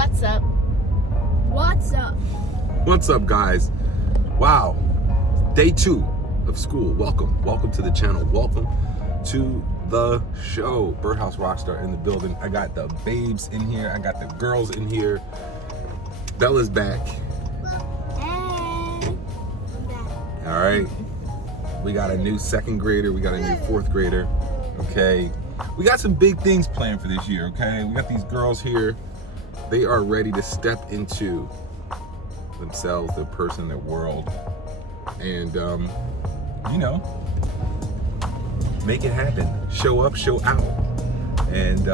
What's up? What's up? What's up, guys? Wow, day 2 of school. Welcome to the channel. Welcome to the show. Birdhouse Rockstar in the building. I got the babes in here. I got the girls in here. Bella's back. Hey. All right. We got a new 2nd grader. We got a new 4th grader. Okay. We got some big things planned for this year. Okay. We got these girls here. They are ready to step into themselves, their person, their world, and make it happen. Show up, show out, and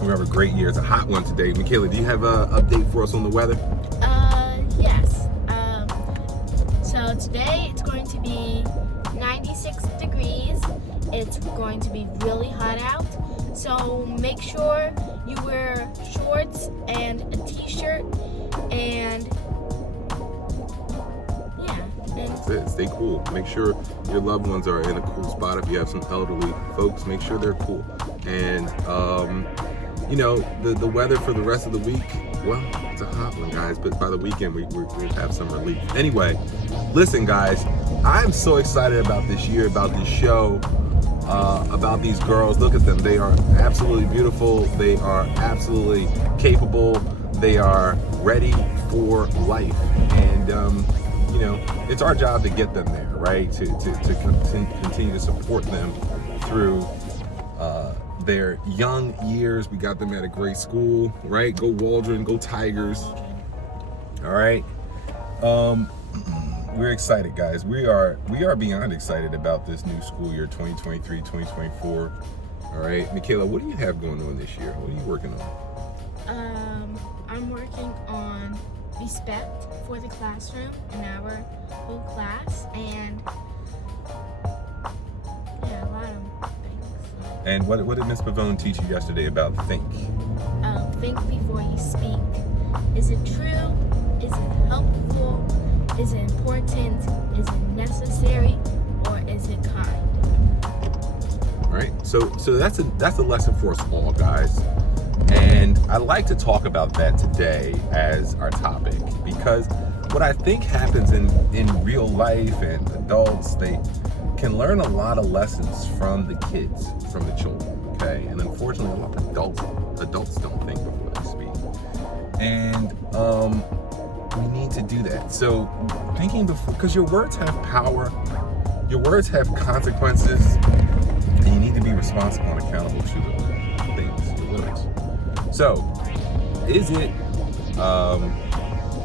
we have a great year. It's a hot one today. Michaela, do you have an update for us on the weather? Yes. So today it's going to be 96 degrees. It's going to be really hot out. So make sure you wear shorts and a t-shirt and That's it. Stay cool. Make sure your loved ones are in a cool spot. If you have some elderly folks, make sure they're cool. And the weather for the rest of the week, well, it's a hot one, guys, but by the weekend we'll have some relief. Anyway, listen, guys, I'm so excited about this year, about this show, about these girls. Look at them. They are absolutely beautiful. They are absolutely capable. They are ready for life. And it's our job to get them there, right? To continue to support them through their young years. We got them at a great school, right? Go Waldron, go Tigers. All right. We're excited, guys. We are beyond excited about this new school year, 2023-2024. All right, Michaela, what do you have going on this year? What are you working on? I'm working on respect for the classroom in our whole class, and a lot of things. And what did Miss Pavone teach you yesterday about think? Think before you speak. Is it true? Is it helpful? Is it important? Is it necessary? Or is it kind? All right. So that's a lesson for us all, guys. And I like to talk about that today as our topic, because what I think happens in real life, and adults, they can learn a lot of lessons from the kids, from the children, okay? And unfortunately, a lot of adults don't think before they speak. And we need to do that. So thinking before, because your words have power, your words have consequences, and you need to be responsible and accountable to the things, your words. So, is it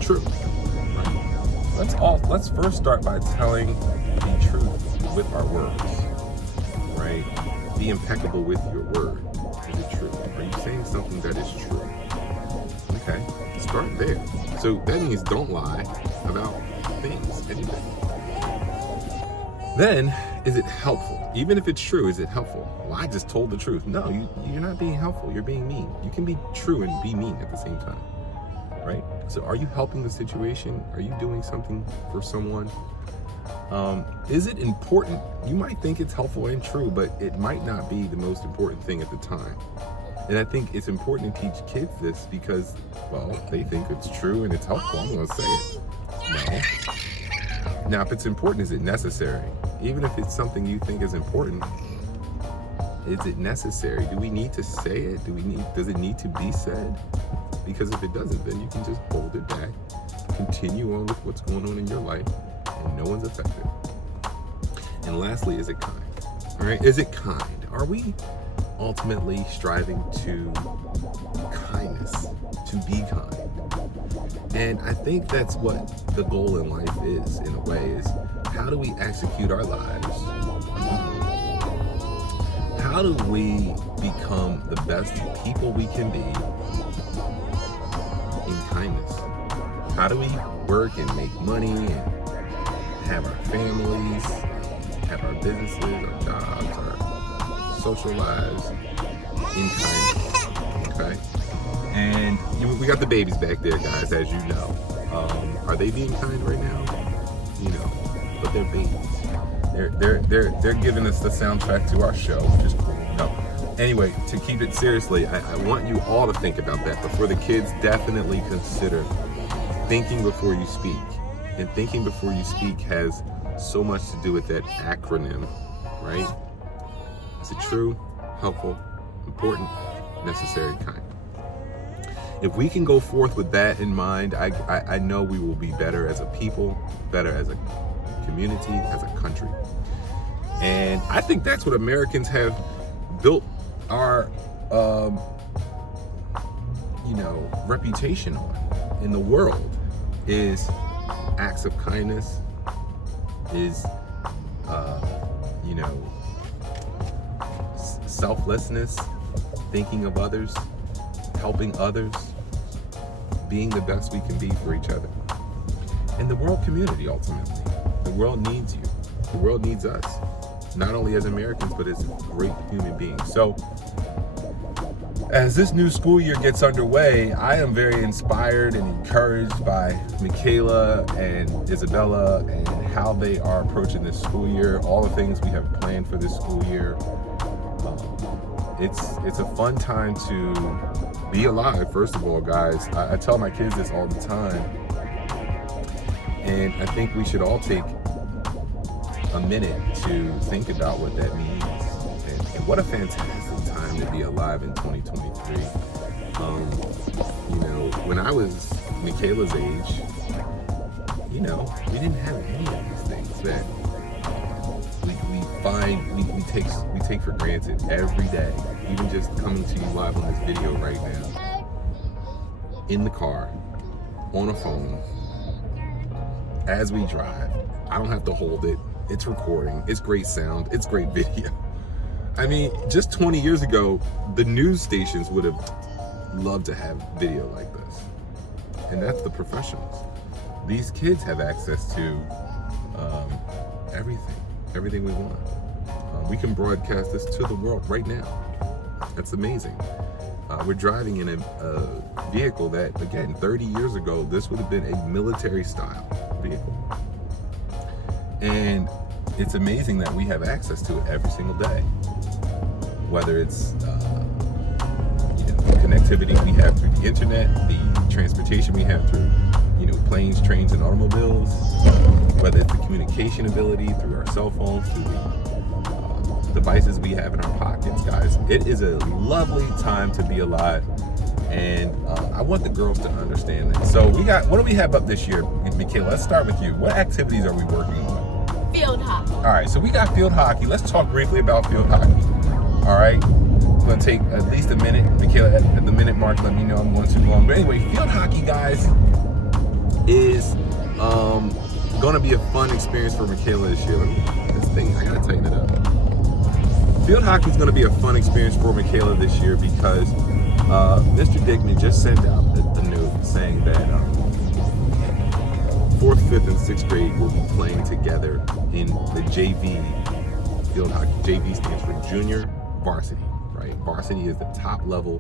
true? Right. Let's first start by telling the truth with our words, right? Be impeccable with your word. Is it true? Are you saying something that is true? Okay, start there. So that means don't lie about things, anything. Then, is it helpful? Even if it's true, is it helpful? Well, I just told the truth. No, you're not being helpful. You're being mean. You can be true and be mean at the same time, right? So are you helping the situation? Are you doing something for someone? Is it important? You might think it's helpful and true, but it might not be the most important thing at the time. And I think it's important to teach kids this because, well, they think it's true and it's helpful. I'm going to say it. No. Now, if it's important, is it necessary? Even if it's something you think is important, is it necessary? Do we need to say it? Does it need to be said? Because if it doesn't, then you can just hold it back, continue on with what's going on in your life, and no one's affected. And lastly, is it kind? All right, is it kind? Are we ultimately striving to kindness, to be kind? And I think that's what the goal in life is, in a way, is how do we execute our lives? How do we become the best people we can be in kindness? How do we work and make money and have our families, have our businesses, our jobs, our social lives in kindness, okay? And we got the babies back there, guys, as you know. Are they being kind right now? But they're babies. They're giving us the soundtrack to our show, which is cool. Anyway, to keep it seriously, I want you all to think about that. But for the kids, definitely consider thinking before you speak. And thinking before you speak has so much to do with that acronym, right? Is it true, helpful, important, necessary, kind? If we can go forth with that in mind, I know we will be better as a people, better as a community, as a country. And I think that's what Americans have built our reputation on in the world, is acts of kindness, is selflessness, thinking of others, helping others, being the best we can be for each other. And the world community, ultimately. The world needs you. The world needs us. Not only as Americans, but as great human beings. So, as this new school year gets underway, I am very inspired and encouraged by Michaela and Isabella and how they are approaching this school year, all the things we have planned for this school year. It's a fun time to be alive, first of all, guys. I tell my kids this all the time, and I think we should all take a minute to think about what that means. And what a fantastic time to be alive in 2023. When I was Michaela's age, we didn't have any of these things that we take for granted every day. Even just coming to you live on this video right now, in the car, on a phone, as we drive. I don't have to hold it. It's recording. It's great sound. It's great video. I mean, just 20 years ago, the news stations would have loved to have video like this. And that's the professionals. These kids have access to everything we want. We can broadcast this to the world right now. That's amazing. We're driving in a vehicle that, again, 30 years ago, this would have been a military style vehicle. And it's amazing that we have access to it every single day. Whether it's connectivity we have through the internet, the transportation we have through planes, trains, and automobiles, whether it's the communication ability through our cell phones, through the devices we have in our pockets, guys. It is a lovely time to be alive, and I want the girls to understand that. So what do we have up this year, Michaela? Let's start with you. What activities are we working on? Field hockey. All right, so we got field hockey. Let's talk briefly about field hockey. All right, I'm gonna take at least a minute. Michaela, at the minute mark, let me know I'm going too long. But anyway, field hockey, guys, is gonna be a fun experience for Michaela this year. I gotta tighten it up. Field hockey is gonna be a fun experience for Michaela this year because Mr. Dickman just sent out a note saying that 4th, 5th, and 6th grade will be playing together in the JV field hockey. JV stands for junior varsity, right? Varsity is the top level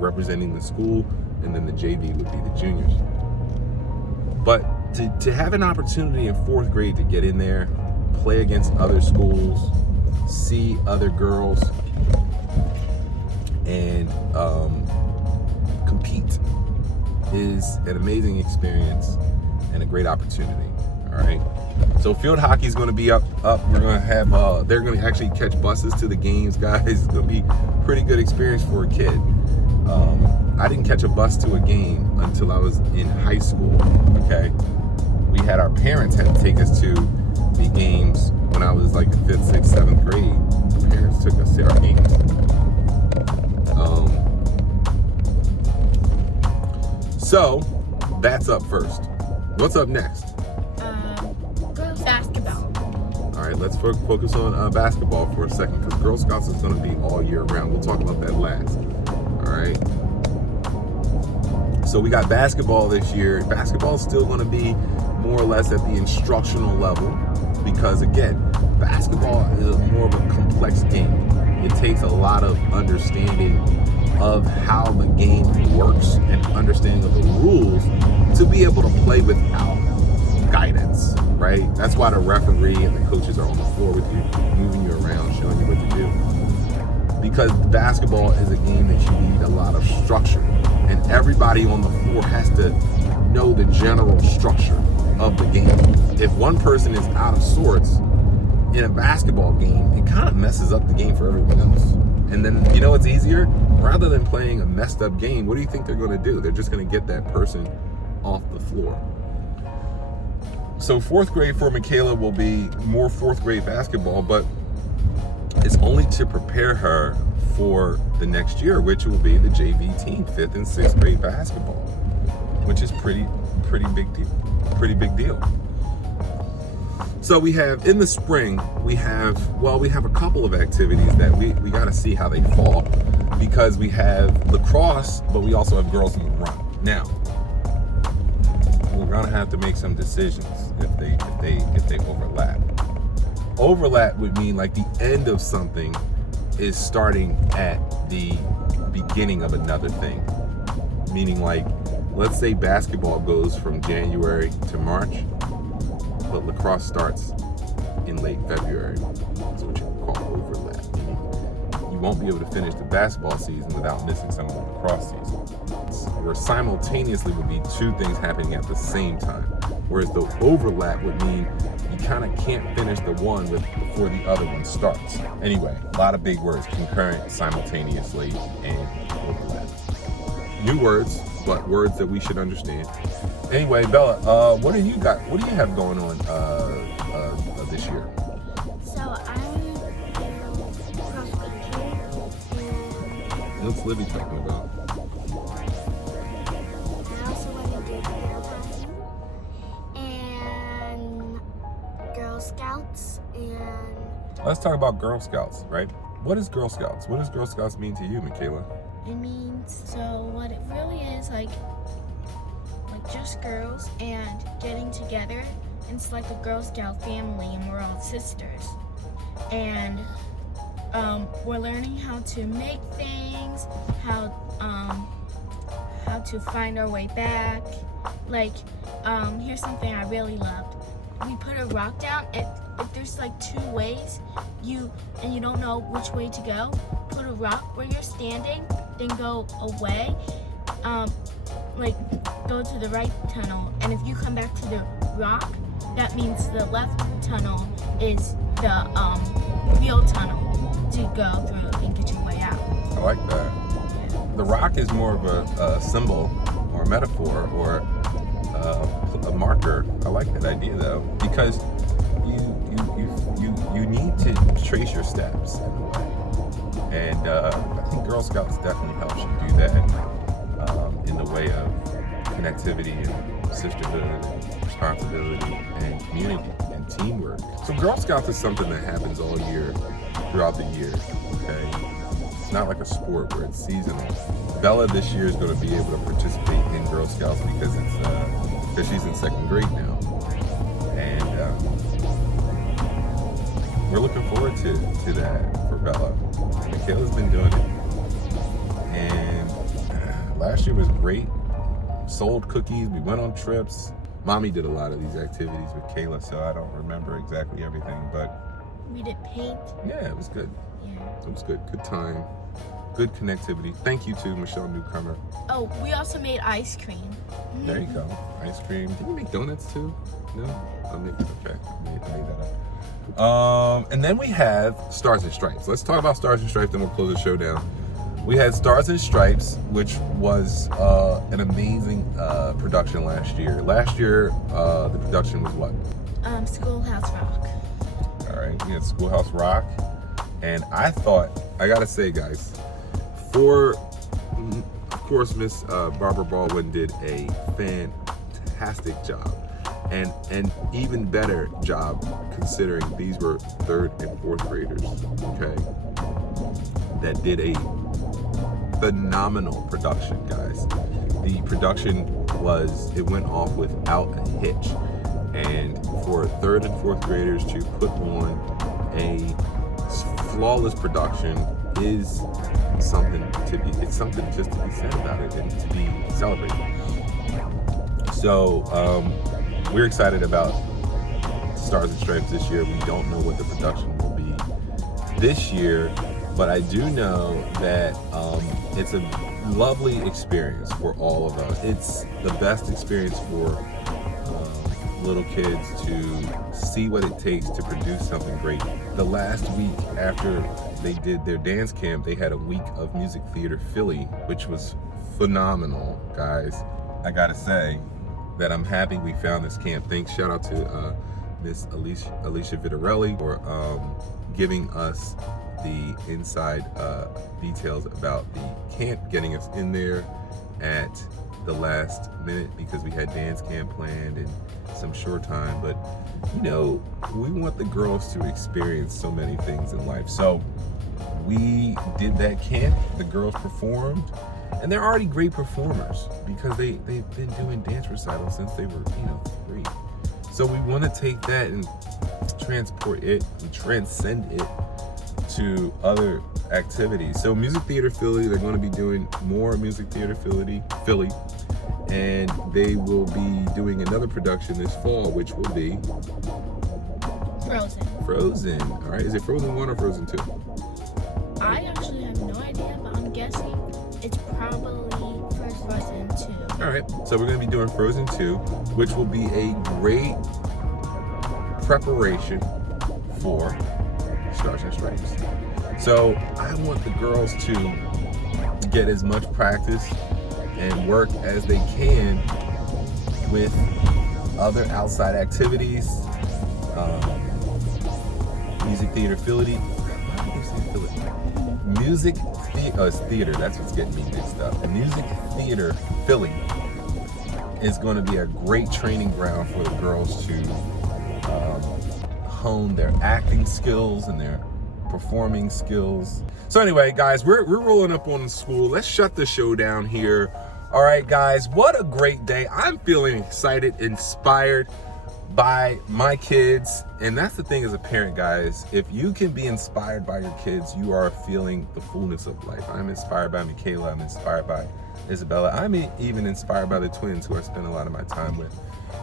representing the school, and then the JV would be the juniors. But to have an opportunity in 4th grade to get in there, play against other schools, see other girls, and compete is an amazing experience and a great opportunity. All right. So field hockey is going to be up. We're going to have. They're going to actually catch buses to the games, guys. It's going to be a pretty good experience for a kid. I didn't catch a bus to a game until I was in high school. Okay. We had our parents had to take us to the games when I was like in 5th, 6th, 7th grade. Parents took us to our games. So that's up first. What's up next? Basketball. All right, let's focus on basketball for a second because Girl Scouts is going to be all year round. We'll talk about that last. All right. So we got basketball this year. Basketball is still going to be more or less at the instructional level because, again, basketball is more of a complex game. It takes a lot of understanding of how the game works and understanding of the rules to be able to play without guidance, right? That's why the referee and the coaches are on the floor with you, moving you around, showing you what to do. because basketball is a game that you need a lot of structure, and everybody on the floor has to know the general structure of the game. If one person is out of sorts in a basketball game, it kind of messes up the game for everyone else. And then, you know what's easier? Rather than playing a messed up game, what do you think they're going to do? They're just going to get that person off the floor. So 4th grade for Michaela will be more 4th grade basketball, but it's only to prepare her for the next year, which will be the JV team, 5th and 6th grade basketball, which is pretty big deal. So we have, in the spring, we have a couple of activities that we got to see how they fall, because we have lacrosse, but we also have girls in the run. Now, we're gonna have to make some decisions if they overlap. Overlap would mean like the end of something is starting at the beginning of another thing. Meaning, like, let's say basketball goes from January to March, but lacrosse starts in late February. That's what you call overlap. Meaning you won't be able to finish the basketball season without missing some of the lacrosse season. Where simultaneously would be two things happening at the same time. Whereas the overlap would mean you kind of can't finish the one before the other one starts. Anyway, a lot of big words: concurrent, simultaneously, and overlap. New words, but words that we should understand. Anyway, Bella, what do you got? What do you have going on this year? So I'm cross country. What's Libby talking about? I also want to do BIRDHOUSE and Girl Scouts and Let's talk about Girl Scouts, right? What is Girl Scouts? What does Girl Scouts mean to you, Michaela? It means, so what it really is, like just girls and getting together. And it's like a Girl Scout family, and we're all sisters. And we're learning how to make things, how to find our way back. Like, here's something I really loved. We put a rock down. If there's like two ways, you don't know which way to go, put a rock where you're standing, then go away. Like, go to the right tunnel, and if you come back to the rock, that means the left tunnel is the real tunnel to go through and get your way out. I like that. The rock is more of a symbol or a metaphor or a marker. I like that idea though, because you need to trace your steps in a way, and I think Girl Scouts definitely helps you do that in the way of connectivity and sisterhood and responsibility and community and teamwork. So Girl Scouts is something that happens all year, throughout the year, okay? It's not like a sport where it's seasonal. Bella this year is going to be able to participate in Girl Scouts because she's in 2nd grade now. And we're looking forward to that for Bella. Michaela's been doing it. And last year was great. Sold cookies, we went on trips. Mommy did a lot of these activities with Kayla, so I don't remember exactly everything, but We did paint. yeah, it was good. Yeah. It was good. Good time. Good connectivity. Thank you to Michelle Newcomer. Oh, we also made ice cream. There you go. Ice cream. Did we make donuts too? No? I made that up. And then we have Stars and Stripes. Let's talk about Stars and Stripes, then we'll close the show down. We had Stars and Stripes, which was an amazing production last year. Last year, the production was what? Schoolhouse Rock. All right, we had Schoolhouse Rock. And I thought, I gotta say, guys, of course, Miss Barbara Baldwin did a fantastic job. And even better job considering these were 3rd and 4th graders, okay? That did a phenomenal production, guys. The production went off without a hitch. And for 3rd and 4th graders to put on a flawless production is something just to be said about it and to be celebrated. So we're excited about Stars and Stripes this year. We don't know what the production will be. This year, But I do know that it's a lovely experience for all of us. It's the best experience for little kids to see what it takes to produce something great. The last week after they did their dance camp, they had a week of Music Theater Philly, which was phenomenal, guys. I gotta say that I'm happy we found this camp. Thanks, shout out to Miss Alicia Vitarelli for giving us the inside details about the camp, getting us in there at the last minute because we had dance camp planned and some short time. But you know, we want the girls to experience so many things in life. So we did that camp, the girls performed, and they're already great performers because they've been doing dance recitals since they were, 3. So we want to take that and transport it and transcend it to other activities. So Music Theater Philly, they're going to be doing more Music Theater Philly, and they will be doing another production this fall, which will be Frozen. All right, is it Frozen 1 or Frozen 2? I actually have no idea, but I'm guessing it's probably Frozen 2. All right, so we're going to be doing Frozen 2, which will be a great preparation for Stars and Stripes. So I want the girls to get as much practice and work as they can with other outside activities. Music Theater Philly. Music Theater, that's what's getting me mixed up. Music Theater Philly is going to be a great training ground for the girls to hone their acting skills and their performing skills. So anyway, guys, we're rolling up on the school. Let's shut the show down here. All right, guys, what a great day. I'm feeling excited, inspired by my kids. And that's the thing as a parent, guys. If you can be inspired by your kids, you are feeling the fullness of life. I'm inspired by Michaela. I'm inspired by Isabella. I'm even inspired by the twins who I spend a lot of my time with.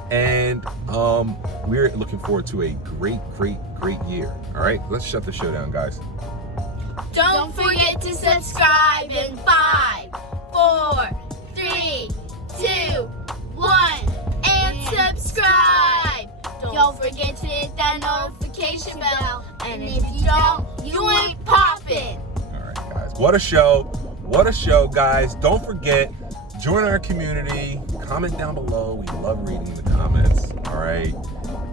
And we're looking forward to a great year. All right, let's shut the show down, guys. Don't forget to subscribe in 5, 4, 3, 2, 1, and subscribe. Don't forget to hit that notification bell. And if you don't, you ain't popping. All right, guys. What a show. What a show, guys. Don't forget, join our community. Comment down below. We love reading the comments. All right.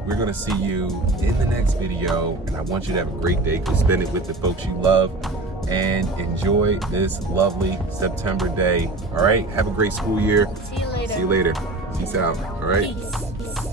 We're going to see you in the next video. And I want you to have a great day. Go spend it with the folks you love. And enjoy this lovely September day. All right. Have a great school year. See you later. See you later. Peace out. All right. Peace.